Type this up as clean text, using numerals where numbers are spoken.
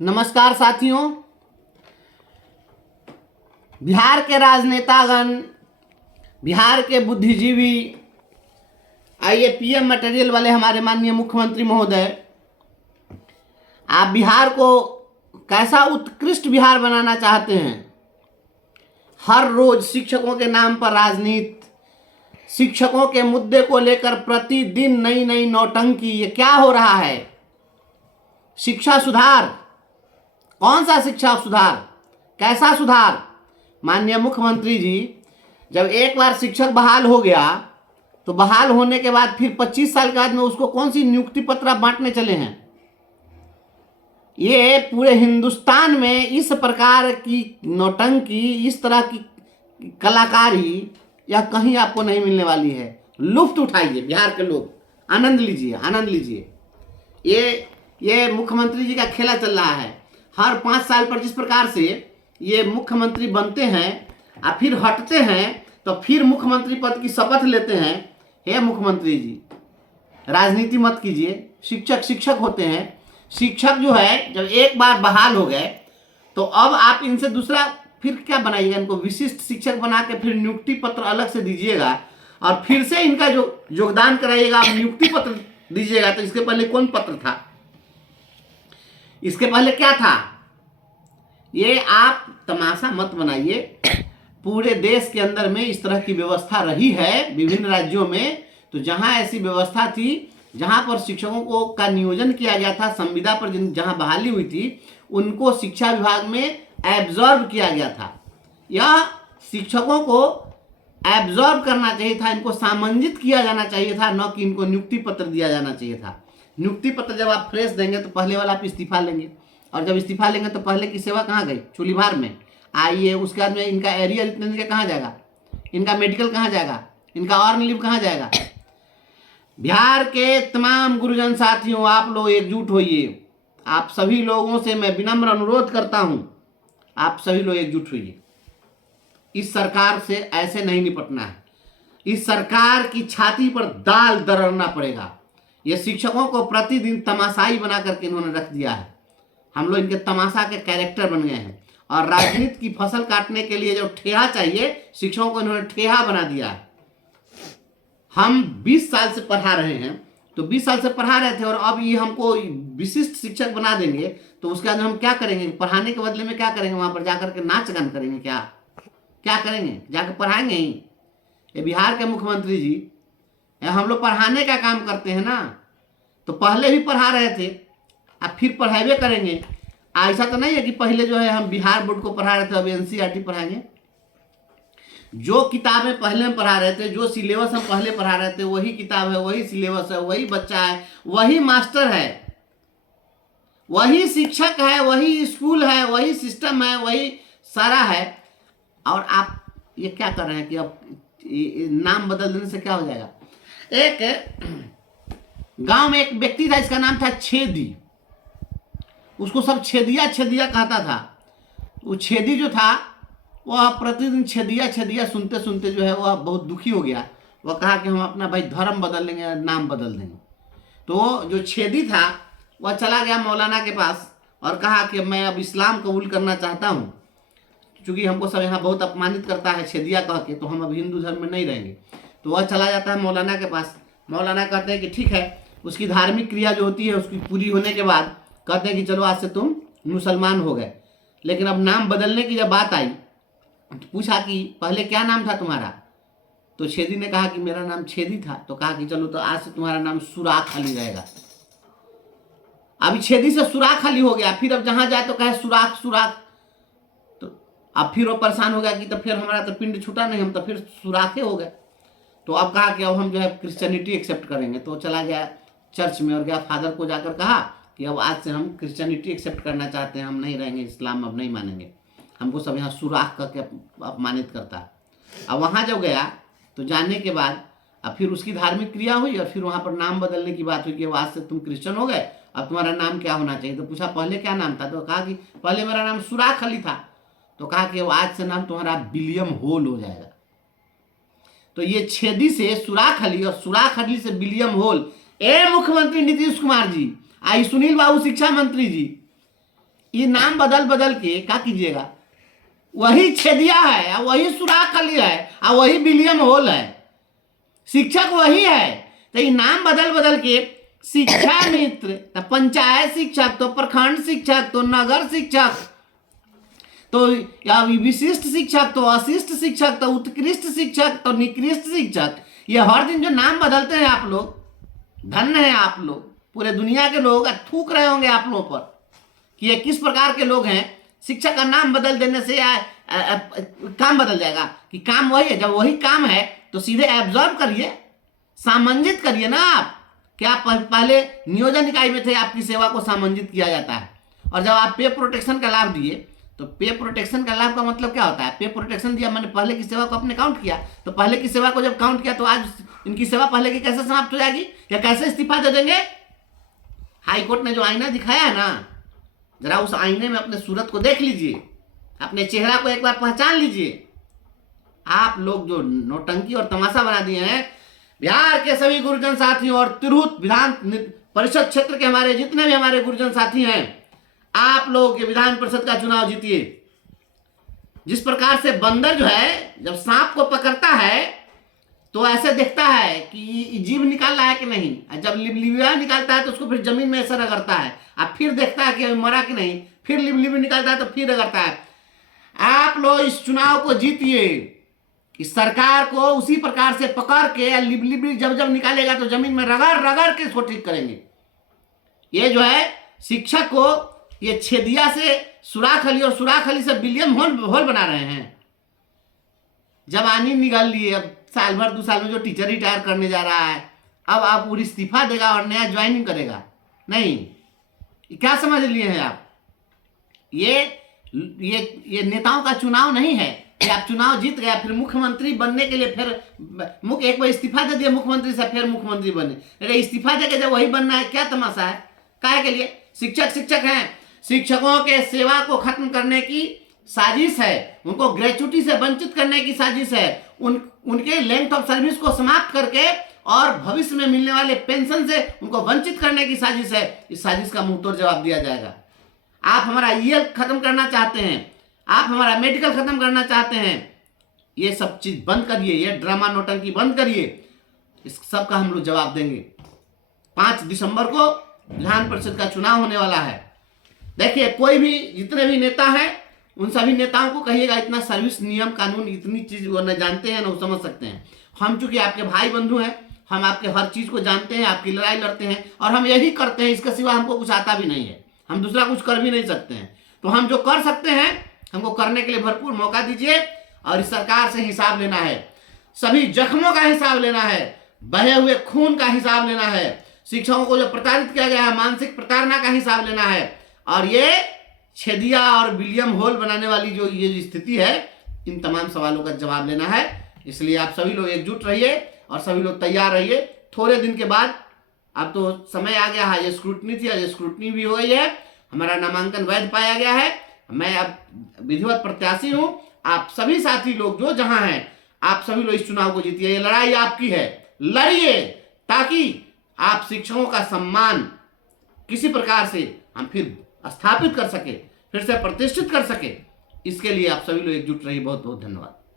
नमस्कार साथियों। बिहार के राजनेतागण, बिहार के बुद्धिजीवी, आइए पीएम मटेरियल वाले हमारे माननीय मुख्यमंत्री महोदय, आप बिहार को कैसा उत्कृष्ट बिहार बनाना चाहते हैं। हर रोज शिक्षकों के नाम पर राजनीति, शिक्षकों के मुद्दे को लेकर प्रतिदिन नई नई नौटंकी, ये क्या हो रहा है। शिक्षा सुधार, कौन सा शिक्षा सुधार, कैसा सुधार। माननीय मुख्यमंत्री जी, जब एक बार शिक्षक बहाल हो गया तो बहाल होने के बाद फिर 25 साल के बाद में उसको कौन सी नियुक्ति पत्र बांटने चले हैं। ये पूरे हिंदुस्तान में इस प्रकार की नौटंकी, इस तरह की कलाकारी यह कहीं आपको नहीं मिलने वाली है। लुफ्त उठाइए बिहार के लोग, आनंद लीजिए, आनंद लीजिए। ये मुख्यमंत्री जी का खेला चल रहा है। हर 5 साल पर जिस प्रकार से ये मुख्यमंत्री बनते हैं और फिर हटते हैं तो फिर मुख्यमंत्री पद की शपथ लेते हैं। हे मुख्यमंत्री जी, राजनीति मत कीजिए। शिक्षक शिक्षक होते हैं। शिक्षक जो है जब एक बार बहाल हो गए तो अब आप इनसे दूसरा फिर क्या बनाइएगा, इनको विशिष्ट शिक्षक बना के फिर नियुक्ति पत्र अलग से दीजिएगा और फिर से इनका जो योगदान कराइएगा आप नियुक्ति पत्र दीजिएगा। तो इसके पहले कौन पत्र था, इसके पहले क्या था। ये आप तमाशा मत बनाइए। पूरे देश के अंदर में इस तरह की व्यवस्था रही है विभिन्न राज्यों में। तो जहां ऐसी व्यवस्था थी, जहां पर शिक्षकों को का नियोजन किया गया था, संविदा पर जहां बहाली हुई थी, उनको शिक्षा विभाग में एब्जॉर्ब किया गया था। यह शिक्षकों को एब्जॉर्ब करना चाहिए था, इनको सामंजित किया जाना चाहिए था, न कि इनको नियुक्ति पत्र दिया जाना चाहिए था। नियुक्ति पत्र जब आप फ्रेश देंगे तो पहले वाला आप इस्तीफा लेंगे, और जब इस्तीफा लेंगे तो पहले की सेवा कहाँ गई, चूलीभार में। आइए उसके बाद में इनका एरियर इतने दिन का कहाँ जाएगा, इनका मेडिकल कहाँ जाएगा, इनका ऑर्न लीव कहाँ जाएगा। बिहार के तमाम गुरुजन साथियों, आप लोग एकजुट होइए। आप सभी लोगों से मैं विनम्र अनुरोध करता हूं, आप सभी लोग एकजुट होइए। इस सरकार से ऐसे नहीं निपटना है। इस सरकार की छाती पर दाल दरड़ना पड़ेगा। ये शिक्षकों को प्रतिदिन तमाशाई बना करके इन्होंने रख दिया है। हम लोग इनके तमाशा के कैरेक्टर बन गए हैं, और राजनीति की फसल काटने के लिए जो ठेहा चाहिए, शिक्षकों को इन्होंने ठेहा बना दिया है। हम 20 साल से पढ़ा रहे हैं, तो 20 साल से पढ़ा रहे थे और अब ये हमको विशिष्ट शिक्षक बना देंगे तो उसके बाद हम क्या करेंगे। पढ़ाने के बदले में क्या करेंगे, वहां पर जाकर के नाच गान करेंगे, क्या करेंगे, जाकर पढ़ाएंगे ही। ये बिहार के मुख्यमंत्री जी, हम लोग पढ़ाने का काम करते हैं ना, तो पहले भी पढ़ा रहे थे, अब फिर पढ़ावे करेंगे। ऐसा तो नहीं है कि पहले जो है हम बिहार बोर्ड को पढ़ा रहे थे अब एनसीईआरटी पढ़ाएंगे। जो किताबें पहले हम पढ़ा रहे थे, जो सिलेबस हम पहले पढ़ा रहे थे, वही किताब है, वही सिलेबस है, वही बच्चा है, वही मास्टर है, वही शिक्षक है, वही स्कूल है, वही सिस्टम है, वही सारा है। और आप ये क्या कर रहे हैं कि अब नाम बदल देने से क्या हो जाएगा। एक गांव में एक व्यक्ति था, इसका नाम था छेदी। उसको सब छेदिया छेदिया कहता था। वो छेदी जो था वह प्रतिदिन छेदिया छेदिया सुनते सुनते जो है वह बहुत दुखी हो गया। वह कहा कि हम अपना भाई धर्म बदल लेंगे, नाम बदल देंगे। तो जो छेदी था वह चला गया मौलाना के पास और कहा कि मैं अब इस्लाम कबूल करना चाहता हूँ, क्योंकि हमको सब यहाँ बहुत अपमानित करता है छेदिया कह के, तो हम अब हिंदू धर्म में नहीं रहेंगे। तो वह चला जाता है मौलाना के पास। मौलाना कहते हैं कि ठीक है। उसकी धार्मिक क्रिया जो होती है उसकी पूरी होने के बाद कहते हैं कि चलो आज से तुम मुसलमान हो गए। लेकिन अब नाम बदलने की जब बात आई तो पूछा कि पहले क्या नाम था तुम्हारा। तो छेदी ने कहा कि मेरा नाम छेदी था। तो कहा कि चलो तो आज से तुम्हारा नाम सुराख अली रहेगा। अभी छेदी से सुराख अली हो गया, फिर अब जहां जाए तो कहे सुराख सुराख। तो अब फिर वो परेशान हो गया कि तो फिर हमारा तो पिंड छूटा नहीं, हम तो फिर सुराखे हो गए। तो अब कहा कि अब हम जो है क्रिश्चियनिटी एक्सेप्ट करेंगे। तो चला गया चर्च में और गया फादर को जाकर कहा कि अब आज से हम क्रिश्चियनिटी एक्सेप्ट करना चाहते हैं, हम नहीं रहेंगे, इस्लाम अब नहीं मानेंगे, हमको सब यहाँ सुराख करके अपमानित करता है। अब वहाँ जब गया तो जाने के बाद अब फिर उसकी धार्मिक क्रिया हुई और फिर वहाँ पर नाम बदलने की बात हुई कि आज से तुम क्रिश्चियन हो गए, अब तुम्हारा नाम क्या होना चाहिए। तो पूछा पहले क्या नाम था। तो कहा कि पहले मेरा नाम सुराख अली था। तो कहा कि आज से नाम तुम्हारा विलियम होल हो जाएगा। तो ये छेदी से सुराख अली और सुराख अली से विलियम होल। ए मुख्यमंत्री नीतीश कुमार जी, आई सुनील बाबू शिक्षा मंत्री जी, ये नाम बदल बदल के क्या कीजिएगा, वही छेदिया है, वही सुराख अली है, और वही विलियम होल है, शिक्षक वही है। तो ये नाम बदल बदल के शिक्षा मित्र, तो पंचायत शिक्षक, तो प्रखंड शिक्षक, तो नगर शिक्षक, तो या विशिष्ट शिक्षक, तो अशिष्ट शिक्षक, तो उत्कृष्ट शिक्षक, तो निकृष्ट शिक्षक, ये हर दिन जो नाम बदलते हैं आप लोग, धन्य है आप लोग। पूरे दुनिया के लोग थूक रहे होंगे आप लोगों पर कि ये किस प्रकार के लोग हैं। शिक्षक का नाम बदल देने से काम बदल जाएगा कि काम वही है। जब वही काम है तो सीधे एब्जॉर्ब करिए, सामंजित करिए ना। आप क्या पहले नियोजन इकाई में थे, आपकी सेवा को सामंजित किया जाता है। और जब आप पे प्रोटेक्शन का लाभ दिए, तो पे प्रोटेक्शन का लाभ का मतलब क्या होता है? पे प्रोटेक्शन दिया मैंने, पहले की सेवा को आपने काउंट किया, तो पहले की सेवा को जब काउंट किया तो आज इनकी सेवा पहले की कैसे समाप्त हो जाएगी, या कैसे इस्तीफा दे देंगे? हाईकोर्ट ने जो आईना दिखाया है ना, जरा उस आईने में अपने सूरत को देख लीजिए, अपने चेहरा को एक बार पहचान लीजिए। आप लोग जो नौटंकी और तमाशा बना दिए हैं, बिहार के सभी गुरुजन साथियों और तिरहुत विधान परिषद क्षेत्र के हमारे जितने भी हमारे गुरुजन साथी हैं, आप लोगों के विधान परिषद का चुनाव जीतिए। जिस प्रकार से बंदर जो है जब सांप को पकड़ता है तो ऐसे देखता है कि जीभ निकाल रहा है कि नहीं, जब लिबलिबिया निकालता है तो उसको फिर जमीन में ऐसा रगड़ता है, अब फिर देखता है कि मरा कि नहीं, फिर लिबलिबी निकालता है तो फिर रगड़ता है। आप लोग इस चुनाव को जीतिए, इस सरकार को उसी प्रकार से पकड़ के लिबलिबी जब जब निकालेगा तो जमीन में रगड़ रगड़ के इसको ठीक करेंगे। ये जो है शिक्षक को ये छेदिया से सुराख अली और सुराख अली से विलियम होल बना रहे हैं। जवानी निकाल लिए, अब साल भर 2 साल में जो टीचर रिटायर करने जा रहा है, अब आप पूरी इस्तीफा देगा और नया ज्वाइनिंग करेगा? नहीं, क्या समझ लिए हैं आप? ये नेताओं का चुनाव नहीं है कि आप चुनाव जीत गया फिर मुख्यमंत्री बनने के लिए फिर एक बार इस्तीफा दे दिया मुख्यमंत्री से, फिर मुख्यमंत्री बने। अरे इस्तीफा देके जब वही बनना है, क्या तमाशा है? काहे के लिए? शिक्षक शिक्षक हैं, शिक्षकों के सेवा को खत्म करने की साजिश है, उनको ग्रेचुटी से वंचित करने की साजिश है, उनके लेंथ ऑफ सर्विस को समाप्त करके और भविष्य में मिलने वाले पेंशन से उनको वंचित करने की साजिश है। इस साजिश का मुंहतोड़ जवाब दिया जाएगा। आप हमारा ईएल खत्म करना चाहते हैं, आप हमारा मेडिकल खत्म करना चाहते हैं, ये सब चीज बंद करिए, ये ड्रामा नौटंकी बंद करिए। इस सब का हम लोग जवाब देंगे। 5 दिसंबर को विधान परिषद का चुनाव होने वाला है। देखिए, कोई भी जितने भी नेता हैं उन सभी नेताओं को कहिएगा इतना सर्विस नियम कानून इतनी चीज वो न जानते हैं न वो समझ सकते हैं। हम चूंकि आपके भाई बंधु हैं, हम आपके हर चीज को जानते हैं, आपकी लड़ाई लड़ते हैं और हम यही करते हैं, इसके सिवा हमको कुछ आता भी नहीं है, हम दूसरा कुछ कर भी नहीं सकते हैं। तो हम जो कर सकते हैं हमको करने के लिए भरपूर मौका दीजिए और इस सरकार से हिसाब लेना है, सभी जख्मों का हिसाब लेना है, बहे हुए खून का हिसाब लेना है, शिक्षकों को जो प्रताड़ित किया गया है मानसिक प्रताड़ना का हिसाब लेना है, और ये छेदिया और विलियम होल बनाने वाली जो ये स्थिति है, इन तमाम सवालों का जवाब लेना है। इसलिए आप सभी लोग एकजुट रहिए और सभी लोग तैयार रहिए। थोड़े दिन के बाद, अब तो समय आ गया है, ये स्क्रूटनी थी, ये स्क्रूटनी भी हो गई है, हमारा नामांकन वैध पाया गया है, मैं अब विधिवत प्रत्याशी हूं। आप सभी साथी लोग जो जहां हैं, आप सभी लोग इस चुनाव को जीतिए। ये लड़ाई आपकी है, लड़िए ताकि आप शिक्षकों का सम्मान किसी प्रकार से हम फिर स्थापित कर सके, फिर से प्रतिष्ठित कर सके। इसके लिए आप सभी लोग एकजुट रहिए। बहुत बहुत धन्यवाद।